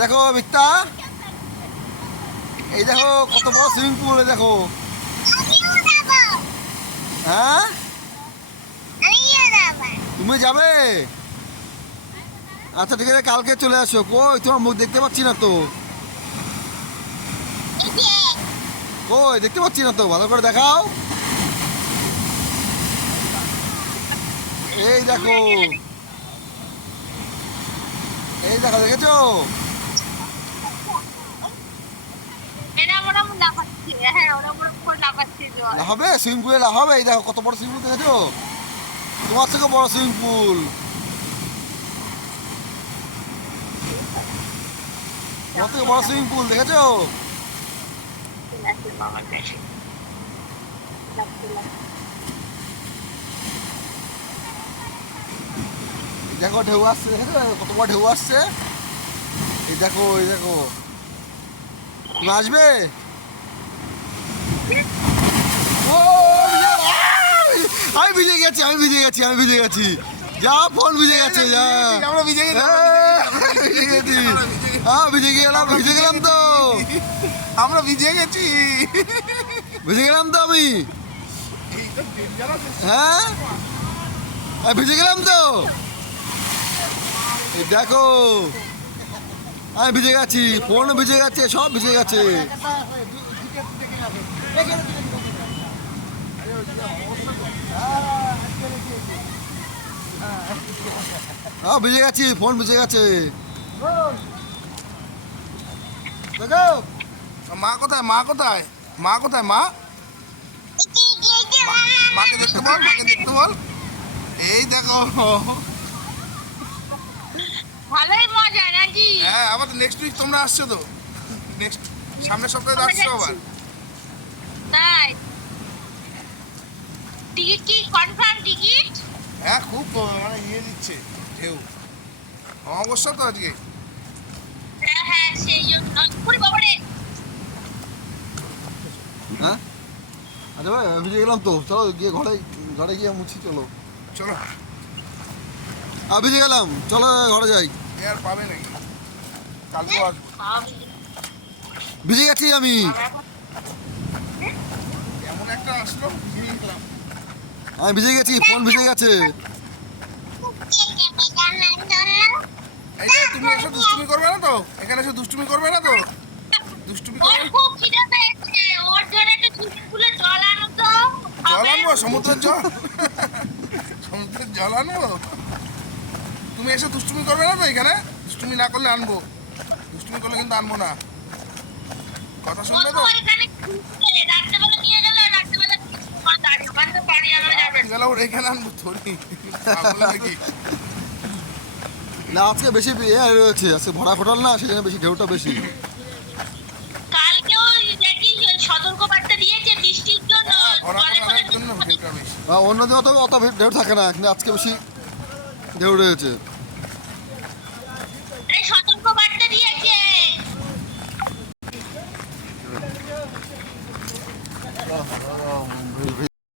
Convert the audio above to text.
দেখো মিথ্যা, এই দেখো কত বড় সুইমিং পুল, দেখো। হ্যাঁ তুমি যাবে? আচ্ছা ঠিক আছে, কালকে চলে আসো। কই তোমার মুখ দেখতে পাচ্ছি না তো, কই দেখতে পাচ্ছি না তো, ভালো করে দেখাও। এই দেখো, এই দেখো, দেখেছো? হবে সুইমিং পুলে হবে, এই দেখো কত বড় সুইমিং পুল, দেখেছো? তোমার থেকে বড় সুইমিং পুল, তোমার থেকে বড় সুইমিং পুল, দেখেছো? দেখো ঢেউ আসছে, দেখেছো কত বড় ঢেউ আসছে? এই দেখো, এই দেখো, তুমি আসবে? ও আমি ভিজে গেছি, আমি ভিজে গেছি, আমি ভিজে গেছি, যা ফোন ভিজে গেছে, যা আমরা ভিজে গেছি, ভিজে গেছি, হ্যাঁ ভিজে গেলাম, ভিজে গেলাম তো, আমরা ভিজে গেছি। ভিজে গেলাম তো আমি, হ্যাঁ ভিজে গেলাম তো, এই দেখো আমি ভিজে গেছি, ফোন ভিজে গেছে, সব ভিজে গেছে। হ্যাঁ ভিজে গেছি, ফোন ভিজে গেছে। মা কোথায়, মা কোথায়, মা কোথায়, মা? মাকে দেখতে বল, মাকে দেখতে বল। এই দেখো, ভালোই মজা নাকি? হ্যাঁ আবার নেক্সট উইক তোমরা আসছো তো, নেক্সট সামনের সপ্তাহে আসছো আবার। তাই টিকিট কি কনফার্ম টিকিট? হ্যাঁ খুব মানে ইয়ে দিচ্ছে ঢেউ, অমাবস্যা তো আজকে। হ্যাঁ হ্যাঁ সেই জন্য পুরি বাবা রে। হ্যাঁ আচ্ছা ভাই ভিজে গেলাম তো, চলো গিয়ে ঘরে, ঘরে গিয়ে মুছি, চলো। চলো, ভিজে গেলাম, চলো ঘরে যাই। এ আর পাবে নাকি, কালকেও আসবো। ভিজে গেছি আমি, এমন একটা আসলো, ভিজে গেলাম। আমি ভিজে গেছি, ফোন ভিজে গেছে। এই যে তুমি এসে দুষ্টুমি করবে না তো, এখানে এসে দুষ্টুমি করবে না তো, দুষ্টুমি ওর করবে। খুব খিদে পেয়েছে, ওর জন্য একটা সুইমিং পুলে জল আনো তো। জল আনবো, সমুদ্রের জল, সমুদ্রের জল আনবো। তুমি এসে দুষ্টুমি করবে না তো এখানে, দুষ্টুমি না করলে আনবো, দুষ্টুমি করলে কিন্তু আনবো না, কথা শুনবে তো। এখানে রাত্রেবেলা নিয়ে গেলে রাত্রেবেলা ওখান তো বাড়ি আনা যাবে না। গেলে ওর এখানে আনবো থরি, পাগল নাকি? না আজকে বেশি রয়েছে, আজকে ভরা ফোটাল না, সেই জন্য বেশি ঢেউটা বেশি। কালকেও দেখি সতর্ক বার্তা দিয়েছে বৃষ্টির জন্য। হ্যাঁ, ভরা জলে ফোটানোর ফলে জন্য ঢেউটা বেশি। অন্যদিন অত অত ঢেউ থাকে না, কিন্তু আজকে বেশি ঢেউ রয়েছে। এই সতর্ক বার্তা দিয়েছে।